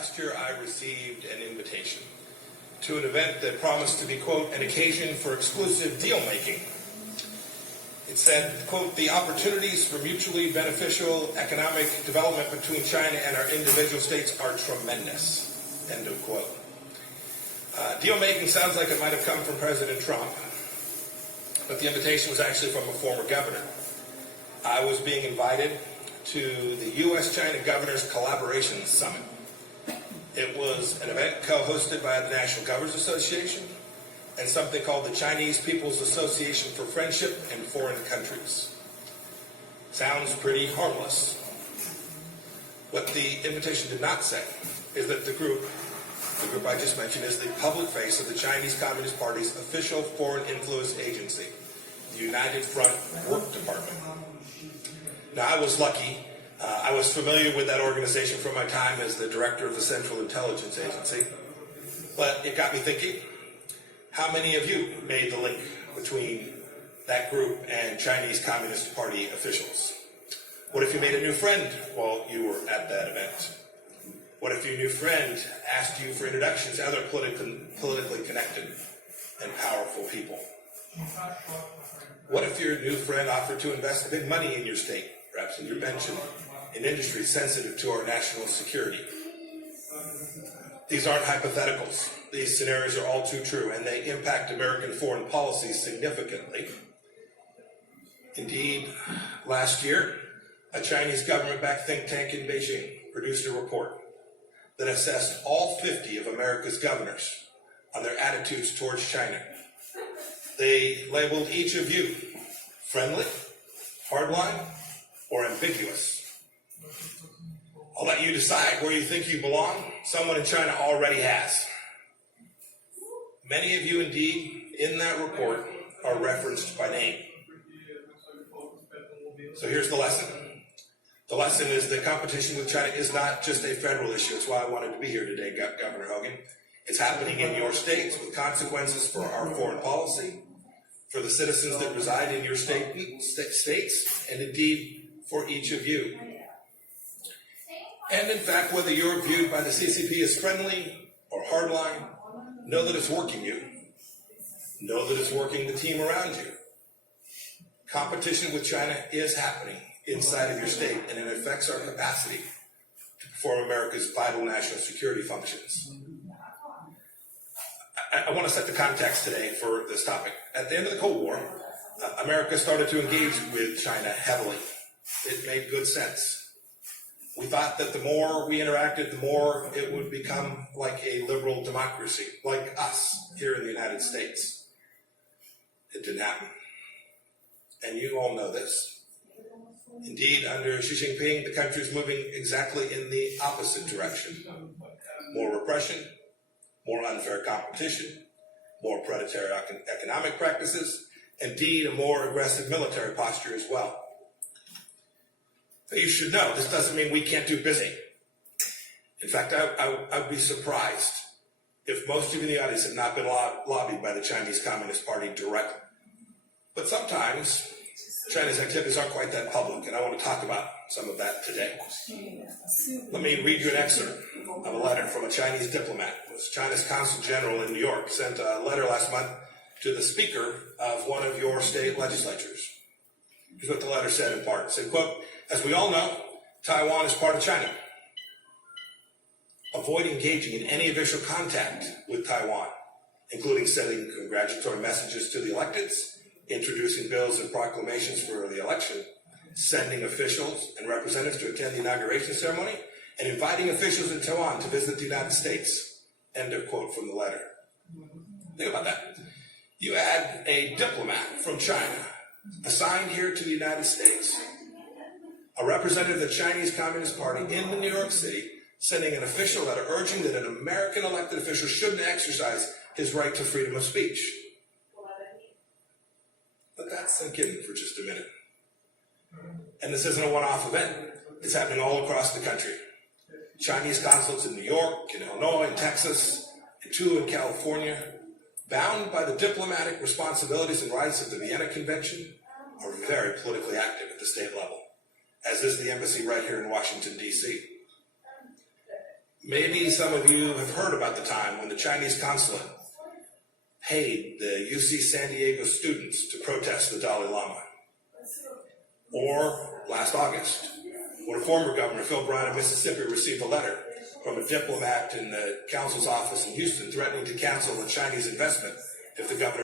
Last year I received an invitation to an event that promised to be, quote, an occasion for exclusive deal-making. It said, quote, the opportunities for mutually beneficial economic development between China and our individual states are tremendous, end of quote. Deal-making sounds like it might have come from President Trump, but the invitation was actually from a former governor. I was being invited to the U.S.-China Governors Collaboration Summit. It was an event co-hosted by the National Governors Association and something called the Chinese People's Association for Friendship in Foreign Countries. Sounds pretty harmless. What the invitation did not say is that the group I just mentioned is the public face of the Chinese Communist Party's official foreign influence agency, the United Front Work Department. Now, I was lucky. I was familiar with that organization from my time as the director of the Central Intelligence Agency. But it got me thinking, how many of you made the link between that group and Chinese Communist Party officials? What if you made a new friend while you were at that event? What if your new friend asked you for introductions to other politically connected and powerful people? What if your new friend offered to invest big money in your state, perhaps in your pension, in industries sensitive to our national security? These aren't hypotheticals. These scenarios are all too true, and they impact American foreign policy significantly. Indeed, last year, a Chinese government-backed think tank in Beijing produced a report that assessed all 50 of America's governors on their attitudes towards China. They labeled each of you friendly, hardline, or ambiguous. I'll let you decide where you think you belong. Someone in China already has. Many of you, indeed, in that report are referenced by name. So here's the lesson. The lesson is that competition with China is not just a federal issue. It's why I wanted to be here today, Governor Hogan. It's happening in your states with consequences for our foreign policy, for the citizens that reside in your states, and indeed for each of you. And in fact, whether you're viewed by the CCP as friendly or hardline, know that it's working you. Know that it's working the team around you. Competition with China is happening inside of your state, and it affects our capacity to perform America's vital national security functions. I want to set the context today for this topic. At the end of the Cold War, America started to engage with China heavily. It made good sense. We thought that the more we interacted, the more it would become like a liberal democracy, like us here in the United States. It didn't happen. And you all know this. Indeed, under Xi Jinping, the country is moving exactly in the opposite direction. More repression, more unfair competition, more predatory economic practices, indeed a more aggressive military posture as well. But you should know, this doesn't mean we can't do busy. In fact, I'd be surprised if most of you in the audience have not been lobbied by the Chinese Communist Party directly. But sometimes China's activities aren't quite that public, and I want to talk about some of that today. Let me read you an excerpt of a letter from a Chinese diplomat. It was China's Consul General in New York, sent a letter last month to the Speaker of one of your state legislatures. Here's what the letter said in part. It said, quote, as we all know, Taiwan is part of China. Avoid engaging in any official contact with Taiwan, including sending congratulatory messages to the electeds, introducing bills and proclamations for the election, sending officials and representatives to attend the inauguration ceremony, and inviting officials in Taiwan to visit the United States. End of quote from the letter. Think about that. You add a diplomat from China assigned here to the United States, a representative of the Chinese Communist Party in New York City, sending an official letter urging that an American elected official shouldn't exercise his right to freedom of speech. Let that sink in for just a minute. And this isn't a one-off event. It's happening all across the country. Chinese consulates in New York, in Illinois, in Texas, and 2 in California, bound by the diplomatic responsibilities and rights of the Vienna Convention, are very politically active at the state level, as is the embassy right here in Washington, D.C. Maybe some of you have heard about the time when the Chinese consulate paid the UC San Diego students to protest the Dalai Lama. Or last August, when former Governor Phil Bryant of Mississippi received a letter from a diplomat in the council's office in Houston threatening to cancel a Chinese investment if the governor